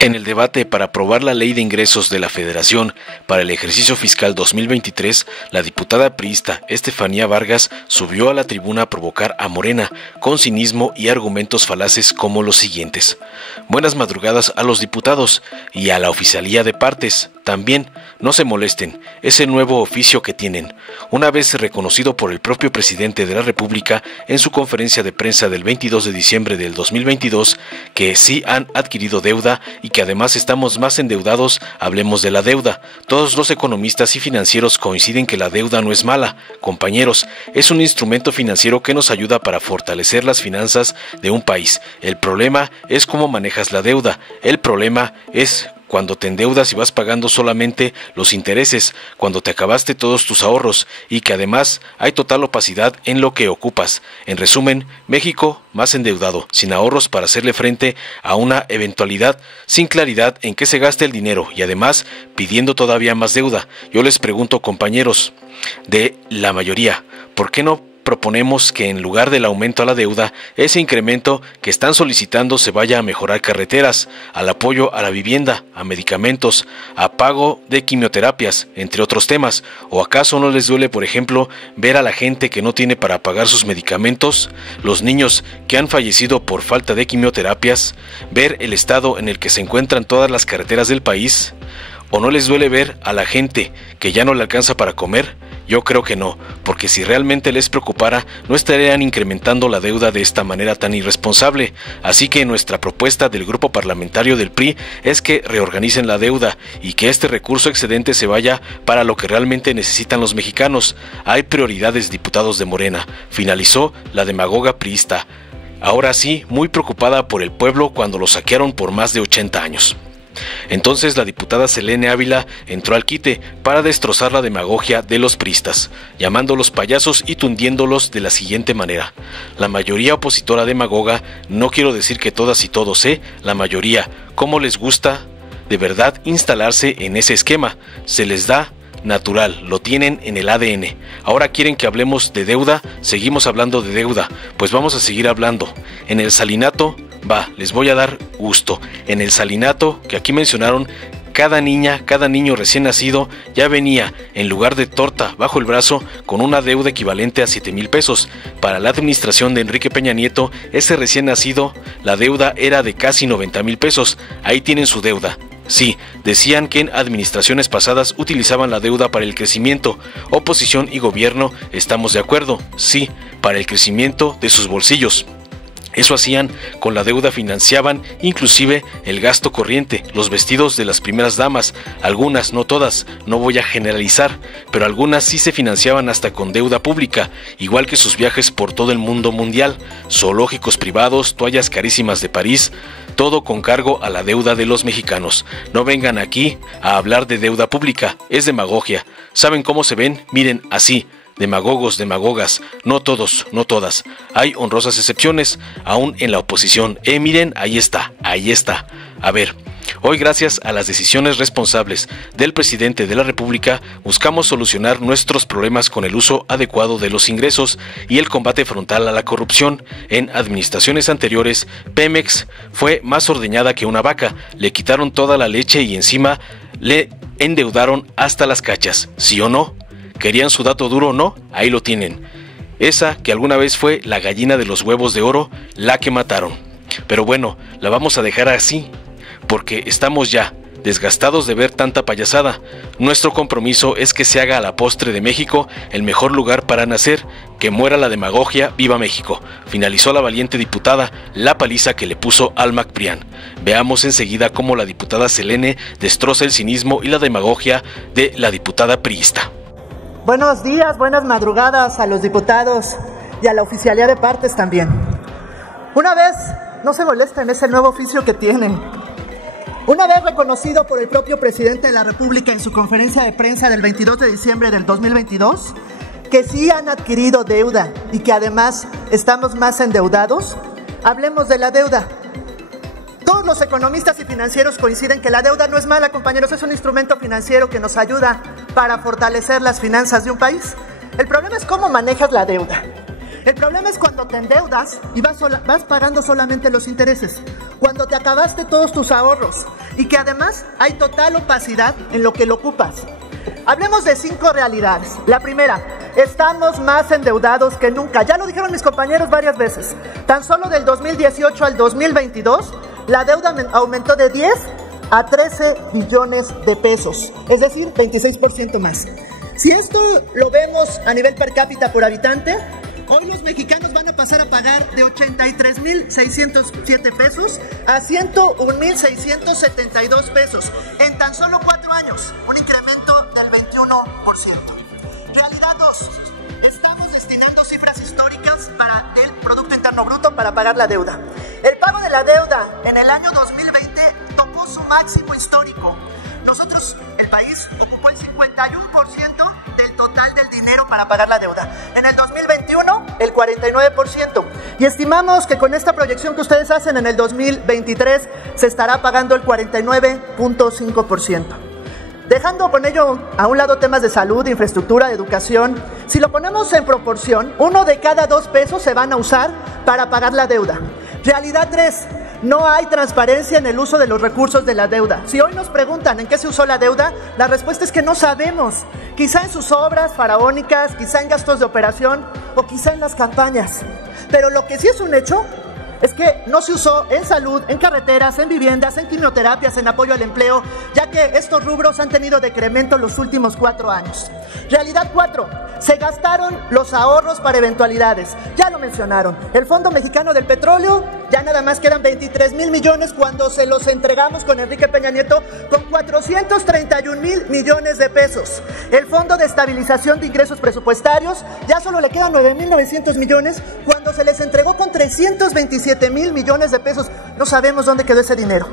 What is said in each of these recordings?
En el debate para aprobar la Ley de Ingresos de la Federación para el ejercicio fiscal 2023, la diputada priista Estefanía Vargas subió a la tribuna a provocar a Morena con cinismo y argumentos falaces como los siguientes. Buenas madrugadas a los diputados y a la oficialía de partes. También, no se molesten, es el nuevo oficio que tienen. Una vez reconocido por el propio presidente de la República en su conferencia de prensa del 22 de diciembre del 2022, que sí han adquirido deuda y que además estamos más endeudados, hablemos de la deuda. Todos los economistas y financieros coinciden que la deuda no es mala. Compañeros, es un instrumento financiero que nos ayuda para fortalecer las finanzas de un país. El problema es cómo manejas la deuda. El problema es cuando te endeudas y vas pagando solamente los intereses, cuando te acabaste todos tus ahorros y que además hay total opacidad en lo que ocupas. En resumen, México más endeudado, sin ahorros para hacerle frente a una eventualidad, sin claridad en qué se gasta el dinero y además pidiendo todavía más deuda. Yo les pregunto, compañeros de la mayoría, ¿por qué no proponemos que en lugar del aumento a la deuda, ese incremento que están solicitando se vaya a mejorar carreteras, al apoyo a la vivienda, a medicamentos, a pago de quimioterapias, entre otros temas? ¿O acaso no les duele, por ejemplo, ver a la gente que no tiene para pagar sus medicamentos, los niños que han fallecido por falta de quimioterapias, ver el estado en el que se encuentran todas las carreteras del país? ¿O no les duele ver a la gente que ya no le alcanza para comer? Yo creo que no, porque si realmente les preocupara, no estarían incrementando la deuda de esta manera tan irresponsable. Así que nuestra propuesta del grupo parlamentario del PRI es que reorganicen la deuda y que este recurso excedente se vaya para lo que realmente necesitan los mexicanos. Hay prioridades, diputados de Morena, finalizó la demagoga priista. Ahora sí, muy preocupada por el pueblo cuando lo saquearon por más de 80 años. Entonces la diputada Selene Ávila entró al quite para destrozar la demagogia de los priistas, llamándolos payasos y tundiéndolos de la siguiente manera. La mayoría opositora demagoga, no quiero decir que todas y todos, la mayoría, ¿cómo les gusta de verdad instalarse en ese esquema? Se les da natural, lo tienen en el ADN. Ahora quieren que hablemos de deuda, seguimos hablando de deuda, pues vamos a seguir hablando. En el salinato, les voy a dar gusto. En el salinato que aquí mencionaron, cada niña, cada niño recién nacido ya venía, en lugar de torta bajo el brazo, con una deuda equivalente a 7,000 pesos. Para la administración de Enrique Peña Nieto, ese recién nacido, la deuda era de casi 90,000 pesos. Ahí tienen su deuda. Sí, decían que en administraciones pasadas utilizaban la deuda para el crecimiento. Oposición y gobierno, estamos de acuerdo, sí, para el crecimiento de sus bolsillos. Eso hacían, con la deuda financiaban inclusive el gasto corriente, los vestidos de las primeras damas, algunas, no todas, no voy a generalizar, pero algunas sí se financiaban hasta con deuda pública, igual que sus viajes por todo el mundo mundial, zoológicos privados, toallas carísimas de París, todo con cargo a la deuda de los mexicanos. No vengan aquí a hablar de deuda pública, es demagogia. ¿Saben cómo se ven? Miren, así. Demagogos, demagogas, no todos, no todas. Hay honrosas excepciones, aún en la oposición. Miren, ahí está. A ver, hoy gracias a las decisiones responsables del presidente de la República, buscamos solucionar nuestros problemas con el uso adecuado de los ingresos y el combate frontal a la corrupción. En administraciones anteriores, Pemex fue más ordeñada que una vaca, le quitaron toda la leche y encima le endeudaron hasta las cachas, ¿sí o no? ¿Querían su dato duro o no? Ahí lo tienen. Esa que alguna vez fue la gallina de los huevos de oro, la que mataron. Pero bueno, la vamos a dejar así, porque estamos ya desgastados de ver tanta payasada. Nuestro compromiso es que se haga a la postre de México el mejor lugar para nacer, que muera la demagogia, viva México. Finalizó la valiente diputada la paliza que le puso al MacPrián. Veamos enseguida cómo la diputada Selene destroza el cinismo y la demagogia de la diputada priista. Buenos días, buenas madrugadas a los diputados y a la oficialía de partes también. Una vez, no se molesten, es el nuevo oficio que tienen. Una vez reconocido por el propio presidente de la República en su conferencia de prensa del 22 de diciembre del 2022, que sí han adquirido deuda y que además estamos más endeudados, hablemos de la deuda. Todos los economistas y financieros coinciden que la deuda no es mala, compañeros, es un instrumento financiero que nos ayuda para fortalecer las finanzas de un país. El problema es cómo manejas la deuda. El problema es cuando te endeudas y vas pagando solamente los intereses. cuando te acabaste todos tus ahorros y que además hay total opacidad en lo que lo ocupas. Hablemos de 5 realidades. La primera, estamos más endeudados que nunca. Ya lo dijeron mis compañeros varias veces. Tan solo del 2018 al 2022, la deuda aumentó de 10 a 13 billones de pesos, es decir, 26% más. Si esto lo vemos a nivel per cápita por habitante, hoy los mexicanos van a pasar a pagar de 83,607 pesos a 101,672 pesos en tan solo 4 años, un incremento del 21%. Realidad 2, estamos destinando cifras históricas para el Producto Interno Bruto para pagar la deuda. El pago de la deuda en el año 2020 tocó su máximo histórico. Nosotros, el país, ocupó el 51% del total del dinero para pagar la deuda. En el 2021, el 49%. Y estimamos que con esta proyección que ustedes hacen en el 2023, se estará pagando el 49.5%. Dejando con ello a un lado temas de salud, de infraestructura, de educación, si lo ponemos en proporción, 1 de cada 2 pesos se van a usar para pagar la deuda. Realidad 3. No hay transparencia en el uso de los recursos de la deuda. Si hoy nos preguntan en qué se usó la deuda, la respuesta es que no sabemos. Quizá en sus obras faraónicas, quizá en gastos de operación o quizá en las campañas. Pero lo que sí es un hecho es que no se usó en salud, en carreteras, en viviendas, en quimioterapias, en apoyo al empleo, ya que estos rubros han tenido decremento los últimos 4 años. Realidad 4. Se gastaron los ahorros para eventualidades. Ya lo mencionaron. El Fondo Mexicano del Petróleo, ya nada más quedan 23,000 millones cuando se los entregamos con Enrique Peña Nieto con 431,000 millones de pesos. El Fondo de Estabilización de Ingresos Presupuestarios, ya solo le quedan 9,900 millones cuando se les entregó con 327,000 millones de pesos. No sabemos dónde quedó ese dinero.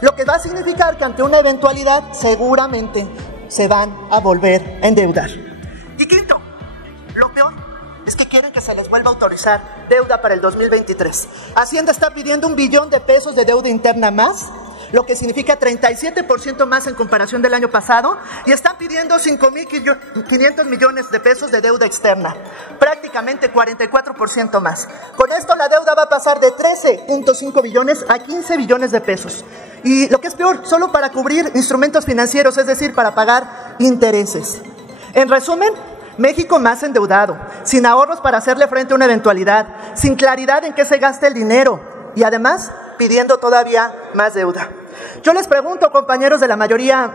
Lo que va a significar que ante una eventualidad seguramente se van a volver a endeudar. Y quinto, lo peor es que quieren que se les vuelva a autorizar deuda para el 2023. Hacienda está pidiendo 1 billón de pesos de deuda interna más, lo que significa 37% más en comparación del año pasado, y están pidiendo 5,500 millones de pesos de deuda externa, prácticamente 44% más. Con esto la deuda va a pasar de 13.5 billones a 15 billones de pesos. Y lo que es peor, solo para cubrir instrumentos financieros, es decir, para pagar intereses. En resumen, México más endeudado, sin ahorros para hacerle frente a una eventualidad, sin claridad en qué se gasta el dinero y además pidiendo todavía más deuda. Yo les pregunto, compañeros de la mayoría,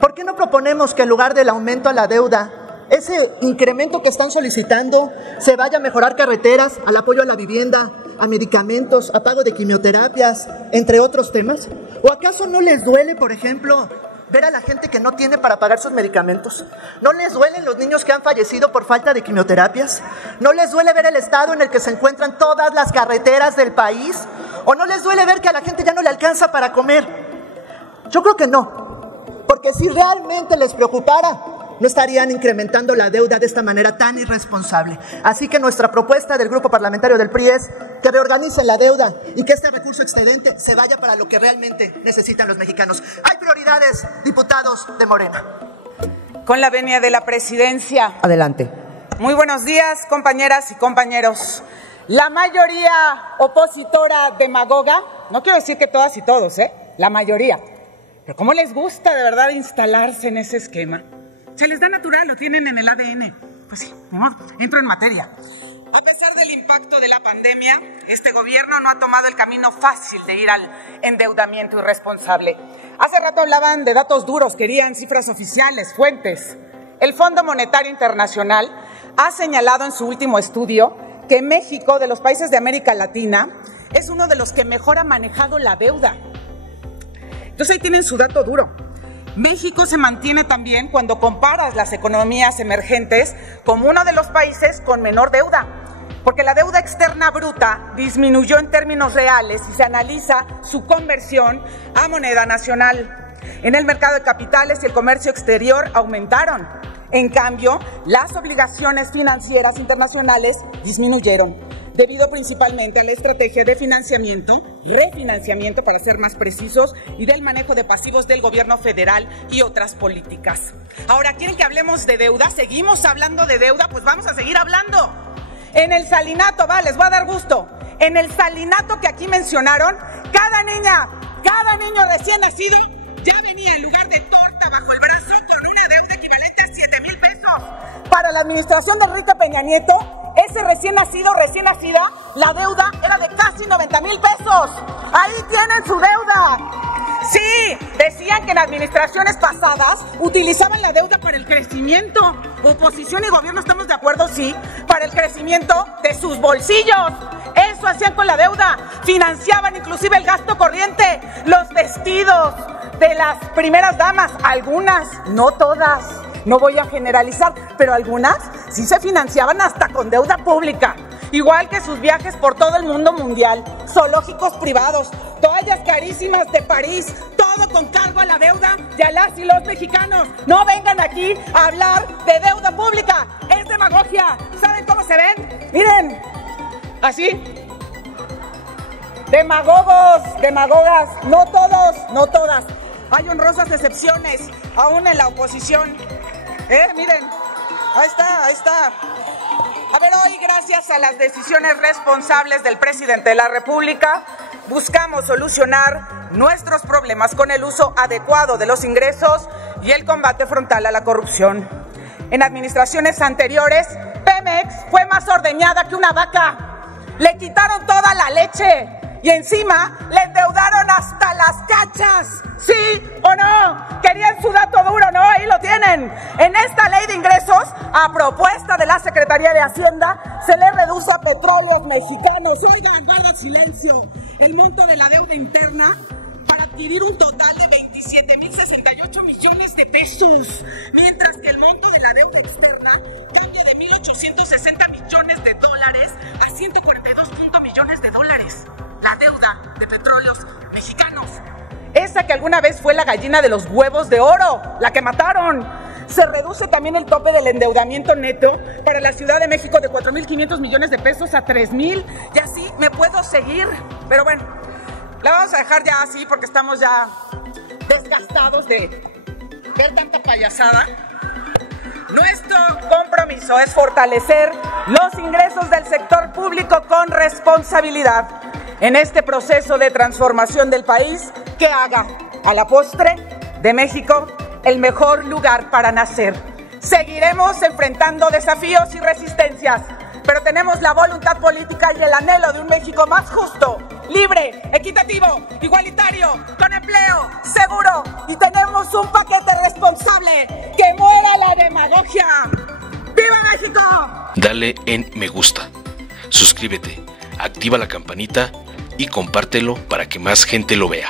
¿por qué no proponemos que en lugar del aumento a la deuda, ese incremento que están solicitando se vaya a mejorar carreteras, al apoyo a la vivienda, a medicamentos, a pago de quimioterapias, entre otros temas? ¿O acaso no les duele, por ejemplo, ver a la gente que no tiene para pagar sus medicamentos? ¿No les duelen los niños que han fallecido por falta de quimioterapias? ¿No les duele ver el estado en el que se encuentran todas las carreteras del país? ¿O no les duele ver que a la gente ya no le alcanza para comer? Yo creo que no, porque si realmente les preocupara, no estarían incrementando la deuda de esta manera tan irresponsable. Así que nuestra propuesta del Grupo Parlamentario del PRI es que reorganicen la deuda y que este recurso excedente se vaya para lo que realmente necesitan los mexicanos. Hay prioridades, diputados de Morena. Con la venia de la presidencia. Adelante. Muy buenos días, compañeras y compañeros. La mayoría opositora demagoga, no quiero decir que todas y todos, la mayoría, pero ¿cómo les gusta de verdad instalarse en ese esquema? Se les da natural, lo tienen en el ADN. Pues sí, entro en materia. A pesar del impacto de la pandemia, este gobierno no ha tomado el camino fácil de ir al endeudamiento irresponsable. Hace rato hablaban de datos duros, querían cifras oficiales, fuentes. El Fondo Monetario Internacional ha señalado en su último estudio que México, de los países de América Latina, es uno de los que mejor ha manejado la deuda. Entonces ahí tienen su dato duro. México se mantiene también, cuando comparas las economías emergentes, como uno de los países con menor deuda, porque la deuda externa bruta disminuyó en términos reales si se analiza su conversión a moneda nacional. En el mercado de capitales y el comercio exterior aumentaron. En cambio, las obligaciones financieras internacionales disminuyeron, debido principalmente a la estrategia de financiamiento, refinanciamiento para ser más precisos, y del manejo de pasivos del gobierno federal y otras políticas. Ahora, ¿quieren que hablemos de deuda? ¿Seguimos hablando de deuda? Pues vamos a seguir hablando. En el salinato, les voy a dar gusto. en el salinato que aquí mencionaron, cada niño recién nacido ya venía en lugar de torta bajo el brazo con una deuda equivalente a 7,000 pesos. Para la administración de Enrique Peña Nieto, ese recién nacido, recién nacida, la deuda era de casi 90,000 pesos. Ahí tienen su deuda. Sí, decían que en administraciones pasadas utilizaban la deuda para el crecimiento. Oposición y gobierno, ¿estamos de acuerdo? Sí, para el crecimiento de sus bolsillos. Eso hacían con la deuda. Financiaban inclusive el gasto corriente, los vestidos de las primeras damas. Algunas, no todas. No voy a generalizar, pero algunas sí se financiaban hasta con deuda pública. Igual que sus viajes por todo el mundo mundial, zoológicos privados, toallas carísimas de París, todo con cargo a la deuda de a las y los mexicanos. No vengan aquí a hablar de deuda pública, es demagogia. ¿Saben cómo se ven? Miren, así. Demagogos, demagogas, no todos, no todas. Hay honrosas excepciones, aún en la oposición. Miren, ahí está. A ver, hoy, gracias a las decisiones responsables del presidente de la República, buscamos solucionar nuestros problemas con el uso adecuado de los ingresos y el combate frontal a la corrupción. En administraciones anteriores, Pemex fue más ordeñada que una vaca. Le quitaron toda la leche y encima le endeudaron hasta las cachas. ¿Sí o no? ¿Querían su dato duro? No, ahí lo tienen. En esta ley de ingresos, a propuesta de la Secretaría de Hacienda, se le reduce a Petróleos Mexicanos. Oigan, guarda silencio. El monto de la deuda interna para adquirir un total de 27,068 millones de pesos, mientras que el monto de la deuda externa cambia de 1,860 millones de dólares a 142 millones de dólares. La deuda de Petróleos Mexicanos. Esa que alguna vez fue la gallina de los huevos de oro, la que mataron. Se reduce también el tope del endeudamiento neto para la Ciudad de México de 4,500 millones de pesos a 3,000. Y así me puedo seguir. Pero bueno, la vamos a dejar ya así porque estamos ya desgastados de ver tanta payasada. Nuestro compromiso es fortalecer los ingresos del sector público con responsabilidad en este proceso de transformación del país que haga a la postre de México el mejor lugar para nacer. Seguiremos enfrentando desafíos y resistencias, pero tenemos la voluntad política y el anhelo de un México más justo, libre, equitativo, igualitario, con empleo, seguro, y tenemos un paquete responsable. ¡Que muera la demagogia! ¡Viva México! Dale en me gusta, suscríbete, activa la campanita y compártelo para que más gente lo vea.